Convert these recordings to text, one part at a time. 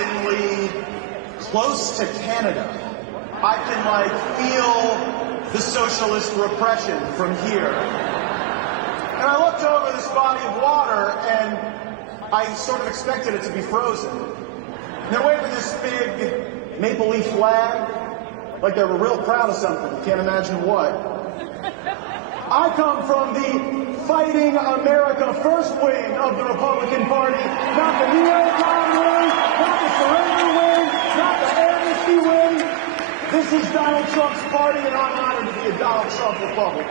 surprisingly close to Canada. I can, feel the socialist repression from here. And I looked over this body of water, and I sort of expected it to be frozen. And they're waving this big maple leaf flag, like they were real proud of something. Can't imagine what. I come from the Fighting America First wing of the Republican Party, not the neocon wing, not the surrender wing, not the amnesty wing. This is Donald Trump's party, and I'm honored to be a Donald Trump Republican.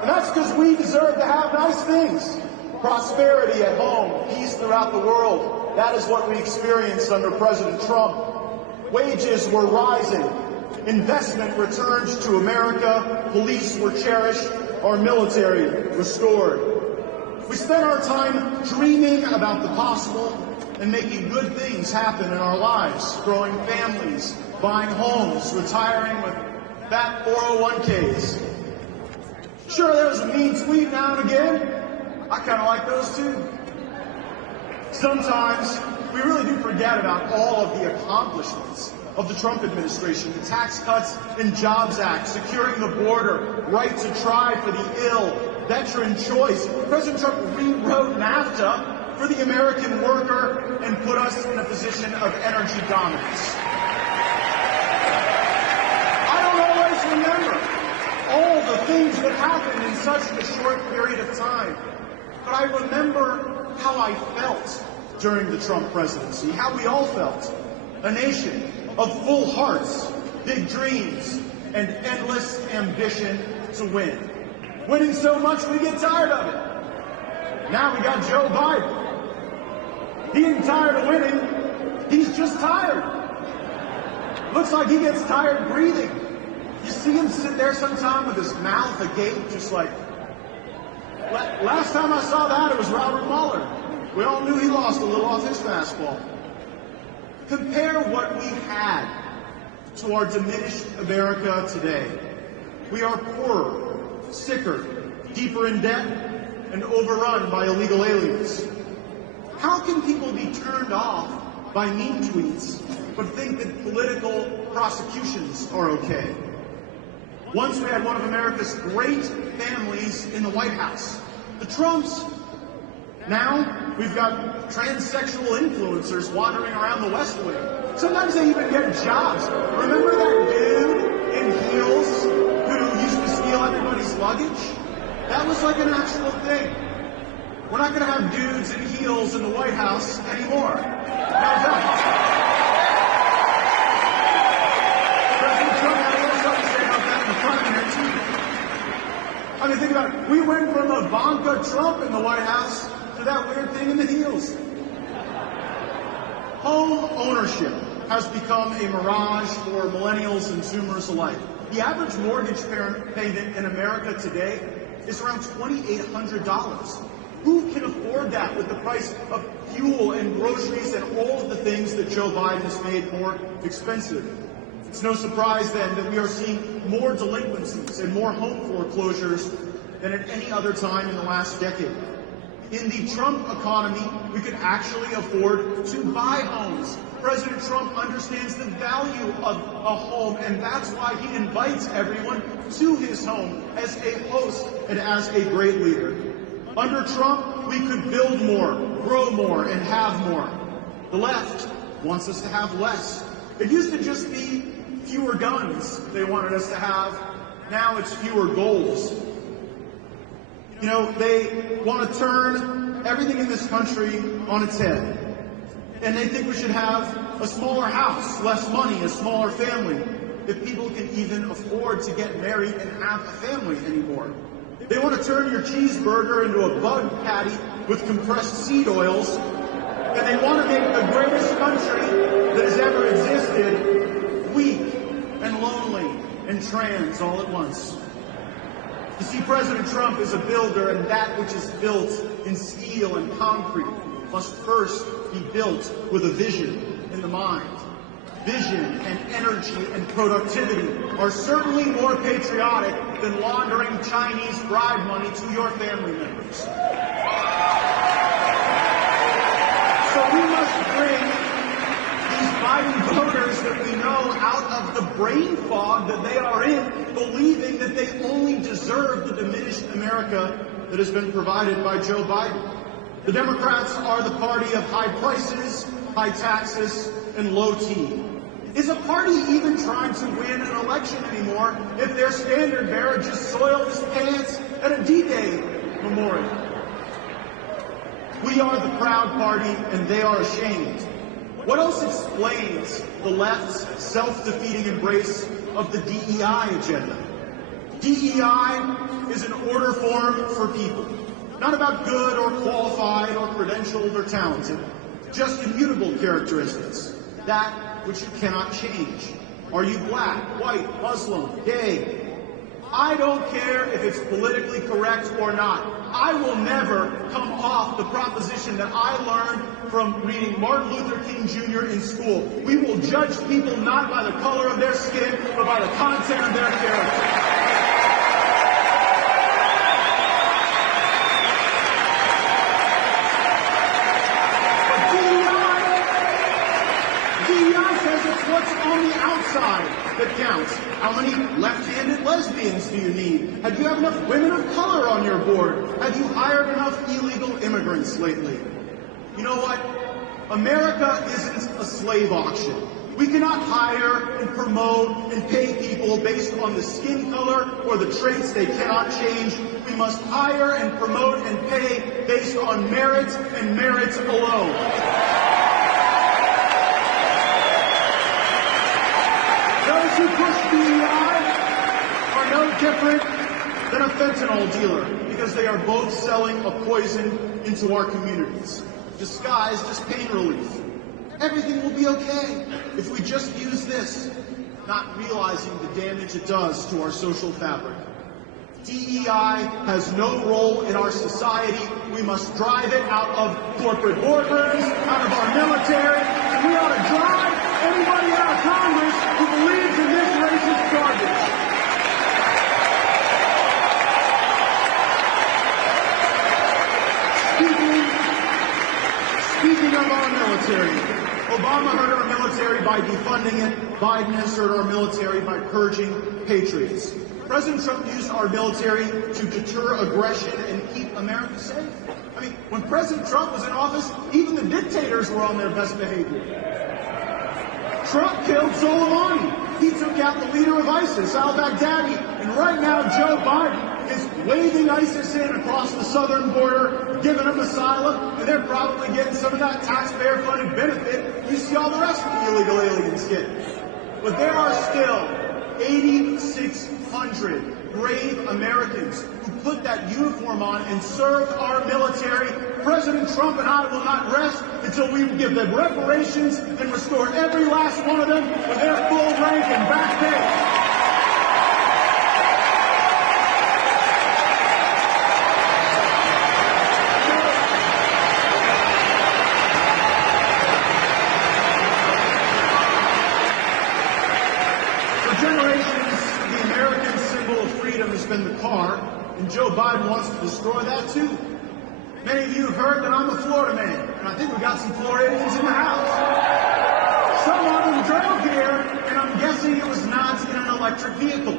And that's because we deserve to have nice things. Prosperity at home, peace throughout the world. That is what we experienced under President Trump. Wages were rising. Investment returned to America. Police were cherished. Our military restored. We spent our time dreaming about the possible and making good things happen in our lives. Growing families, buying homes, retiring with fat 401ks. Sure, there was a mean tweet now and again. I kind of like those too. Sometimes we really do forget about all of the accomplishments of the Trump administration, the Tax Cuts and Jobs Act, securing the border, right to try for the ill, veteran choice. President Trump rewrote NAFTA for the American worker and put us in a position of energy dominance. I don't always remember all the things that happened in such a short period of time, but I remember how I felt during the Trump presidency, how we all felt. A nation of full hearts, big dreams, and endless ambition to win. Winning so much we get tired of it. Now we got Joe Biden. He ain't tired of winning, he's just tired. Looks like he gets tired breathing. You see him sit there sometime with his mouth agape, just like, last time I saw that, it was Robert Mueller. We all knew he lost a little off his fastball. Compare what we had to our diminished America today. We are poorer, sicker, deeper in debt, and overrun by illegal aliens. How can people be turned off by mean tweets, but think that political prosecutions are okay? Once we had one of America's great families in the White House, the Trumps. Now, we've got transsexual influencers wandering around the West Wing. Sometimes they even get jobs. Remember that dude in heels who used to steal everybody's luggage? That was like an actual thing. We're not going to have dudes in heels in the White House anymore. Now, President Trump had a little something to say about that in the primary, too. I mean, think about it. We went from Ivanka Trump in the White House to that weird thing in the heels. Home ownership has become a mirage for millennials and Zoomers alike. The average mortgage payment in America today is around $2,800. Who can afford that with the price of fuel and groceries and all of the things that Joe Biden has made more expensive? It's no surprise then that we are seeing more delinquencies and more home foreclosures than at any other time in the last decade. In the Trump economy, we could actually afford to buy homes. President Trump understands the value of a home, and that's why he invites everyone to his home as a host and as a great leader. Under Trump, we could build more, grow more, and have more. The left wants us to have less. It used to just be fewer guns they wanted us to have. Now it's fewer goals. You know, they want to turn everything in this country on its head. And they think we should have a smaller house, less money, a smaller family. If people can even afford to get married and have a family anymore. They want to turn your cheeseburger into a bug patty with compressed seed oils. And they want to make the greatest country that has ever existed weak and lonely and trans all at once. You see, President Trump is a builder, and that which is built in steel and concrete must first be built with a vision in the mind. Vision and energy and productivity are certainly more patriotic than laundering Chinese bribe money to your family members. bring these Biden voters that we know out of the brain fog that they are in, believing that they only deserve the diminished America that has been provided by Joe Biden. The Democrats are the party of high prices, high taxes, and low T. Is a party even trying to win an election anymore if their standard bearer just soiled his pants at a D-Day memorial? We are the proud party, and they are ashamed. What else explains the left's self-defeating embrace of the DEI agenda? DEI is an order form for people, not about good or qualified or credentialed or talented, just immutable characteristics, that which you cannot change. Are you black, white, Muslim, gay? I don't care if it's politically correct or not. I will never come off the proposition that I learned from reading Martin Luther King Jr. in school. We will judge people not by the color of their skin, but by the content of their character. What's on the outside that counts? How many left-handed lesbians do you need? Have you have enough women of color on your board? Have you hired enough illegal immigrants lately? You know what? America isn't a slave auction. We cannot hire and promote and pay people based on the skin color or the traits they cannot change. We must hire and promote and pay based on merit and merit alone. Those who push DEI are no different than a fentanyl dealer because they are both selling a poison into our communities, disguised as pain relief. Everything will be okay if we just use this, not realizing the damage it does to our social fabric. DEI has no role in our society. We must drive it out of corporate boardrooms, out of our military, and we ought to drive anybody out of Congress who believes in this racist garbage. Speaking of our military, Obama hurt our military by defunding it. Biden has hurt our military by purging patriots. President Trump used our military to deter aggression and keep America safe. I mean, when President Trump was in office, even the dictators were on their best behavior. Trump killed Soleimani. He took out the leader of ISIS, al-Baghdadi. And right now, Joe Biden is waving ISIS in across the southern border, giving them asylum, and they're probably getting some of that taxpayer-funded benefit you see all the rest of the illegal aliens get. But there are still 8,600 brave Americans who put that uniform on and served our military. President Trump and I will not rest until we give them reparations and restore every last one of them with their full rank and back pay. Been the car, and Joe Biden wants to destroy that too. Many of you have heard that I'm a Florida man, and I think we got some Floridians in the house. Some of them drove here, and I'm guessing it was not in an electric vehicle.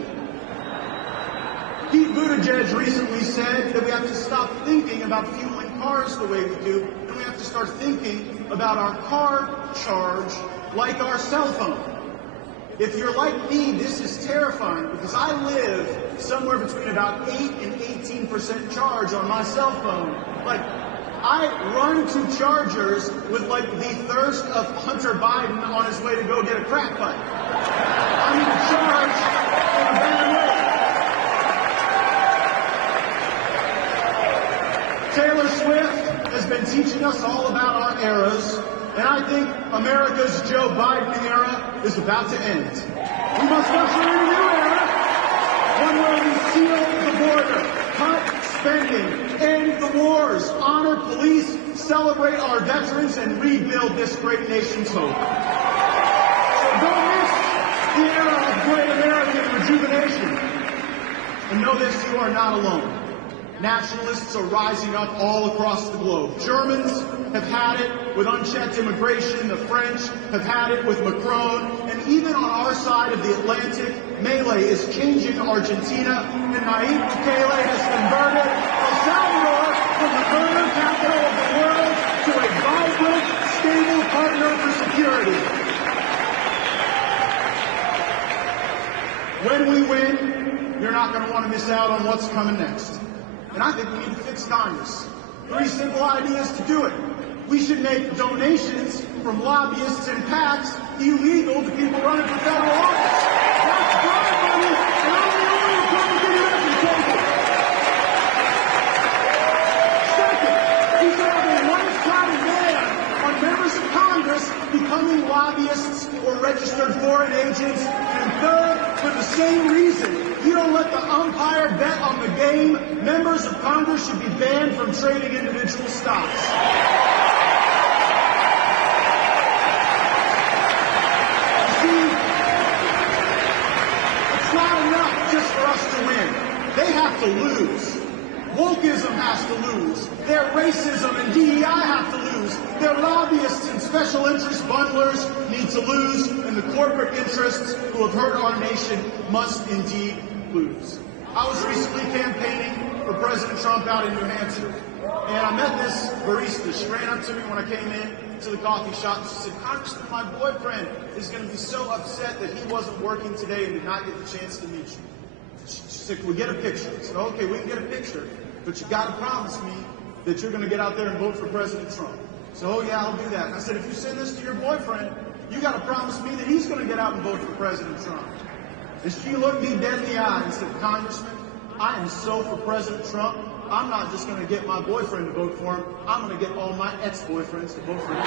Pete Buttigieg recently said that we have to stop thinking about fueling cars the way we do, and we have to start thinking about our car charge like our cell phone. If you're like me, this is terrifying because I live somewhere between about 8 and 18% charge on my cell phone. Like, I run to chargers with like the thirst of Hunter Biden on his way to go get a crack pipe. I need to charge in a bad way. Taylor Swift has been teaching us all about our eras, and I think America's Joe Biden era is about to end. We must usher in a new era, one where we seal the border, cut spending, end the wars, honor police, celebrate our veterans, and rebuild this great nation's hope. So don't miss the era of great American rejuvenation. And know this, you are not alone. Nationalists are rising up all across the globe. Germans have had it with unchecked immigration. The French have had it with Macron. And even on our side of the Atlantic, Melee is changing Argentina, and Nayib Bukele has converted El Salvador from the murder capital of the world to a vibrant, stable partner for security. When we win, you're not going to want to miss out on what's coming next. And I think we need to fix Congress. 3 simple ideas to do it. We should make donations from lobbyists and PACs illegal to people running for federal office. That's bribe money, and I'm the only Republican who can take it. Second, we should have a one-time ban on members of Congress becoming lobbyists or registered foreign agents. And third, for the same reason, you don't let the umpire bet on the game. Members of Congress should be banned from trading individual stocks. You see, it's not enough just for us to win. They have to lose. Wokeism has to lose. Their racism and DEI have to lose. Their lobbyists and special interest bundlers need to lose, and the corporate interests who have hurt our nation must indeed lose. I was recently campaigning for President Trump out in New Hampshire, and I met this barista. She ran up to me when I came in to the coffee shop, and she said, "Congressman, my boyfriend is going to be so upset that he wasn't working today and did not get the chance to meet you." She said, "Can we get a picture?" I said, "Okay, we can get a picture, but you got to promise me that you're going to get out there and vote for President Trump." So, "Oh yeah, I'll do that." And I said, "If you send this to your boyfriend, you got to promise me that he's going to get out and vote for President Trump." And she looked me dead in the eye and said, "Congressman, I am so for President Trump, I'm not just going to get my boyfriend to vote for him, I'm going to get all my ex-boyfriends to vote for him."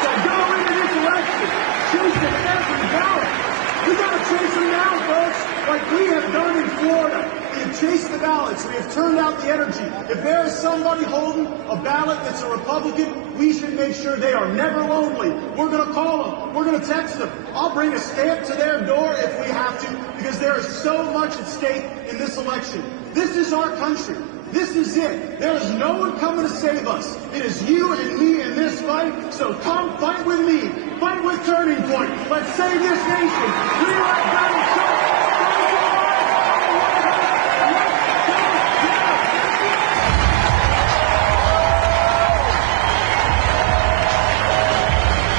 So go into this election, chasing every ballot. We got to chase them down, folks, like we have done in Florida. We have chased the ballots. We have turned out the energy. If there is somebody holding a ballot that's a Republican, we should make sure they are never lonely. We're going to call them. We're going to text them. I'll bring a stamp to their door if we have to, because there is so much at stake in this election. This is our country. This is it. There is no one coming to save us. It is you and me in this fight. So come fight with me. Fight with Turning Point. Let's save this nation. We let go.